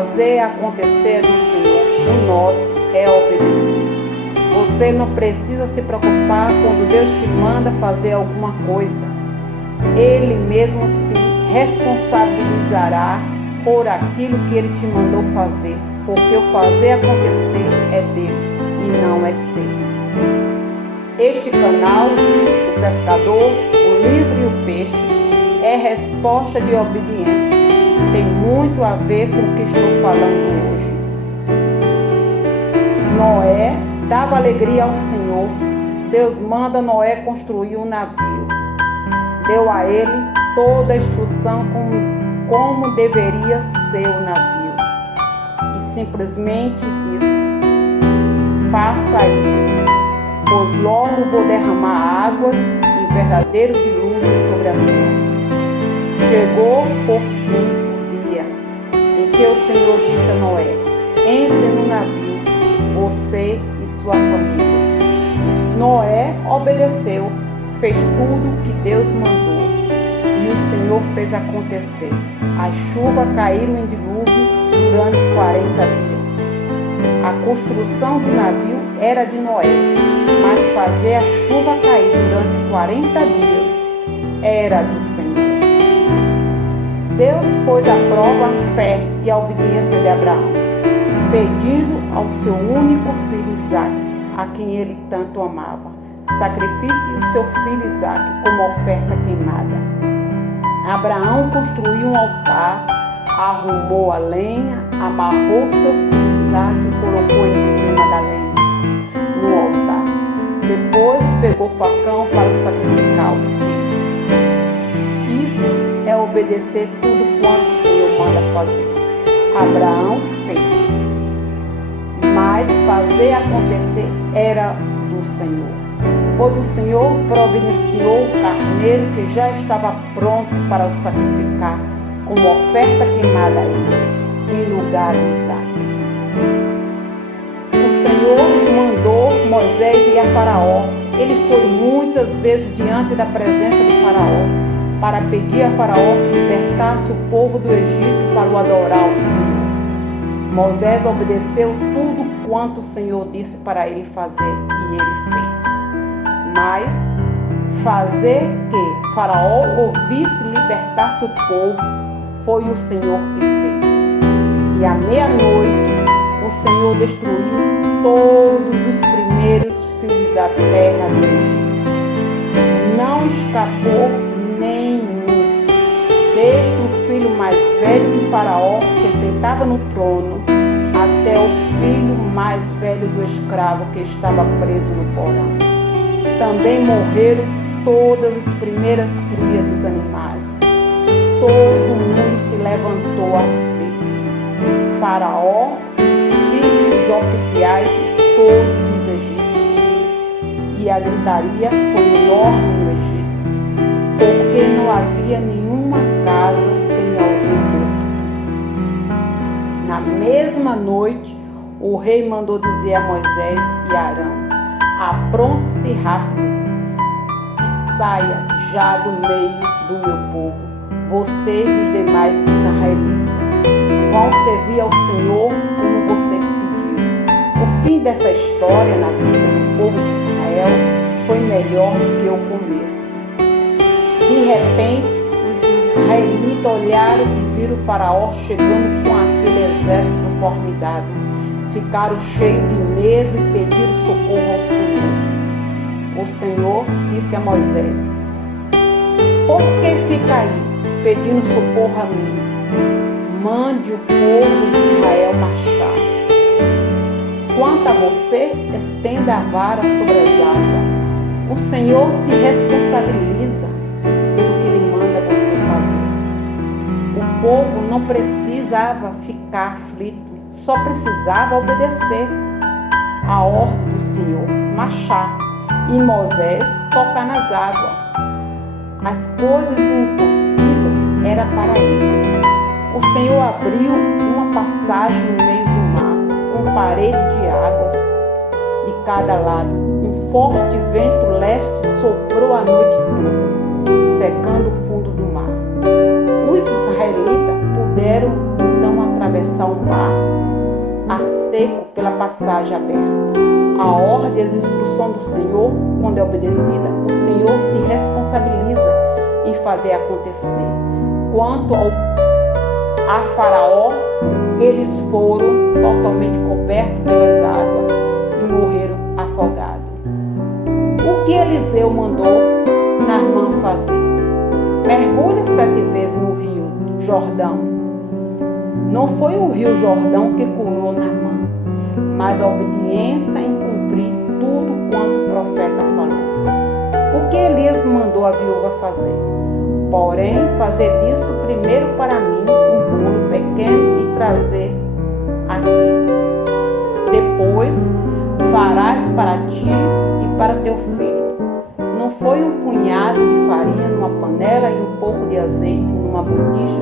fazer acontecer no Senhor, o nosso é obedecer. Você não precisa se preocupar quando Deus te manda fazer alguma coisa. Ele mesmo se responsabilizará por aquilo que Ele te mandou fazer, porque o fazer acontecer é dele e não é seu. Este canal, o pescador, o livro e o peixe, é resposta de obediência. Tem muito a ver com o que estou falando hoje. Noé dava alegria ao Senhor. Deus manda Noé construir um navio. Deu a ele toda a instrução como deveria ser o navio. E simplesmente disse: faça isso, pois logo vou derramar águas em verdadeiro dilúvio sobre a terra. Chegou por fim o dia em que o Senhor disse a Noé: entre no navio, você e sua família. Noé obedeceu, fez tudo o que Deus mandou, e o Senhor fez acontecer. As chuvas caíram em dilúvio durante 40 dias. A construção do navio era de Noé, mas fazer a chuva cair durante 40 dias era do Senhor. Deus pôs à prova a fé e a obediência de Abraão, pedindo ao seu único filho Isaque, a quem ele tanto amava: sacrifique o seu filho Isaque como oferta queimada. Abraão construiu um altar, arrumou a lenha, amarrou seu filho Isaque e colocou em cima da lenha no altar. Depois pegou o facão para sacrificar o filho. Isso é obedecer tudo quanto o Senhor manda fazer. Abraão fez, mas fazer acontecer era do Senhor, pois o Senhor providenciou o carneiro que já estava pronto para o sacrificar como oferta queimada a ele, em lugar de Isaque. O Senhor mandou Moisés ir a Faraó. Ele foi muitas vezes diante da presença de Faraó para pedir a Faraó que libertasse o povo do Egito para o adorar ao Senhor. Moisés obedeceu tudo quanto o Senhor disse para ele fazer, e ele fez. Mas fazer que Faraó ouvisse e libertasse o povo foi o Senhor que fez. E à meia-noite o Senhor destruiu todos os primeiros filhos da terra do Egito. Não escapou nenhum, desde o filho mais velho de Faraó, que sentava no trono, até o filho mais velho do escravo que estava preso no porão. Também morreram todas as primeiras crias dos animais. Todo mundo se levantou aflito. Faraó, os oficiais e todos os egípcios. E a gritaria foi enorme no Egito, porque não havia nenhuma casa sem algum morto. Na mesma noite, o rei mandou dizer a Moisés e Arão: apronte-se rápido e saia já do meio do meu povo. Vocês e os demais israelitas vão servir ao Senhor como vocês pediram. O fim dessa história na vida do povo de Israel foi melhor do que o começo. De repente, os israelitas olharam e viram o Faraó chegando com aquele exército formidável. Ficaram cheios de medo e pediram socorro ao Senhor. O Senhor disse a Moisés: por que fica aí pedindo socorro a mim? Mande o povo de Israel marchar. Quanto a você, estenda a vara sobre as águas. O Senhor se responsabiliza pelo que Ele manda você fazer. O povo não precisava ficar aflito, só precisava obedecer a ordem do Senhor, marchar, e Moisés tocar nas águas. As coisas impossíveis eram para ele. O Senhor abriu uma passagem no meio do mar, com parede de águas de cada lado. Um forte vento leste soprou a noite toda, secando o fundo do mar. Os israelitas puderam então atravessar atravessar o mar a seco pela passagem aberta. A ordem e a instrução do Senhor, quando é obedecida, o Senhor se responsabiliza em fazer acontecer. Quanto a Faraó, eles foram totalmente cobertos pelas águas e morreram afogados. O que Eliseu mandou Naamã fazer? Mergulha 7 vezes no rio Jordão. Não foi o rio Jordão que curou Naamã, mas a obediência em cumprir tudo quanto o profeta falou. O que Elias mandou a viúva fazer? Porém, fazer disso primeiro para mim um bolo pequeno e trazer aqui. Depois farás para ti e para teu filho. Não foi um punhado de farinha numa panela e um pouco de azeite numa botija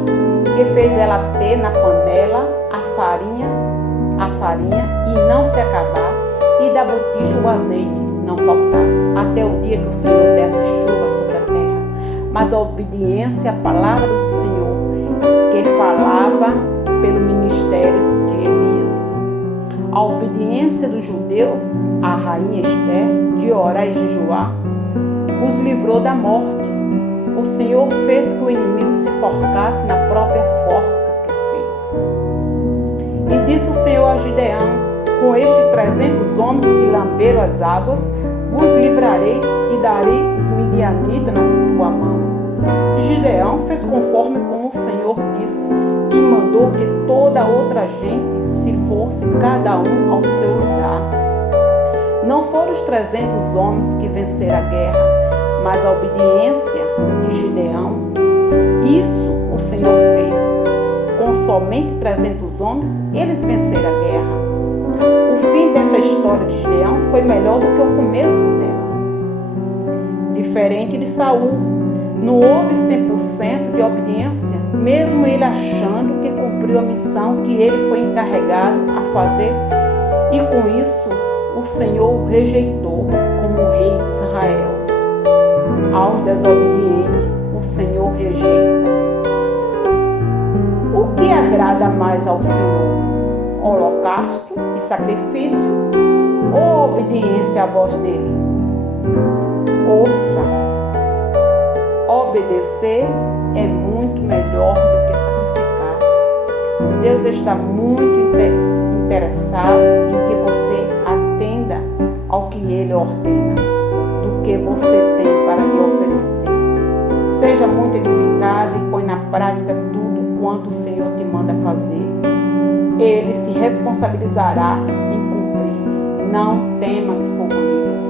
que fez ela ter na panela a farinha e não se acabar, e da botija o azeite não faltar, até o dia que o Senhor desse chuva sobre a terra. Mas a obediência à palavra do Senhor, que falava pelo ministério de Elias. A obediência dos judeus à rainha Esther, de orar e jejuar, os livrou da morte. O Senhor fez que o inimigo se forcasse na própria forca que fez. E disse o Senhor a Gideão: com estes 300 homens que lamberam as águas, vos livrarei e darei os midianitas na tua mão. Gideão fez conforme como o Senhor disse e mandou que toda outra gente se fosse cada um ao seu lugar. Não foram os 300 homens que venceram a guerra, mas a obediência de Gideão. Isso o Senhor fez. Com somente 300 homens, eles venceram a guerra. O fim desta história de Gideão foi melhor do que o começo dela. Diferente de Saul, não houve 100% de obediência, mesmo ele achando que cumpriu a missão que ele foi encarregado a fazer, e com isso o Senhor o rejeitou como rei de Israel. Aos desobedientes, o Senhor rejeita. O que agrada mais ao Senhor? Holocausto e sacrifício ou obediência à voz dele? Ouça, obedecer é muito melhor do que sacrificar. Deus está muito interessado em que você atenda ao que Ele ordena, do que você tem para lhe oferecer. Seja muito edificado e põe na prática tudo quanto o Senhor te manda fazer. Ele se responsabilizará em cumprir. Não temas, povo livre.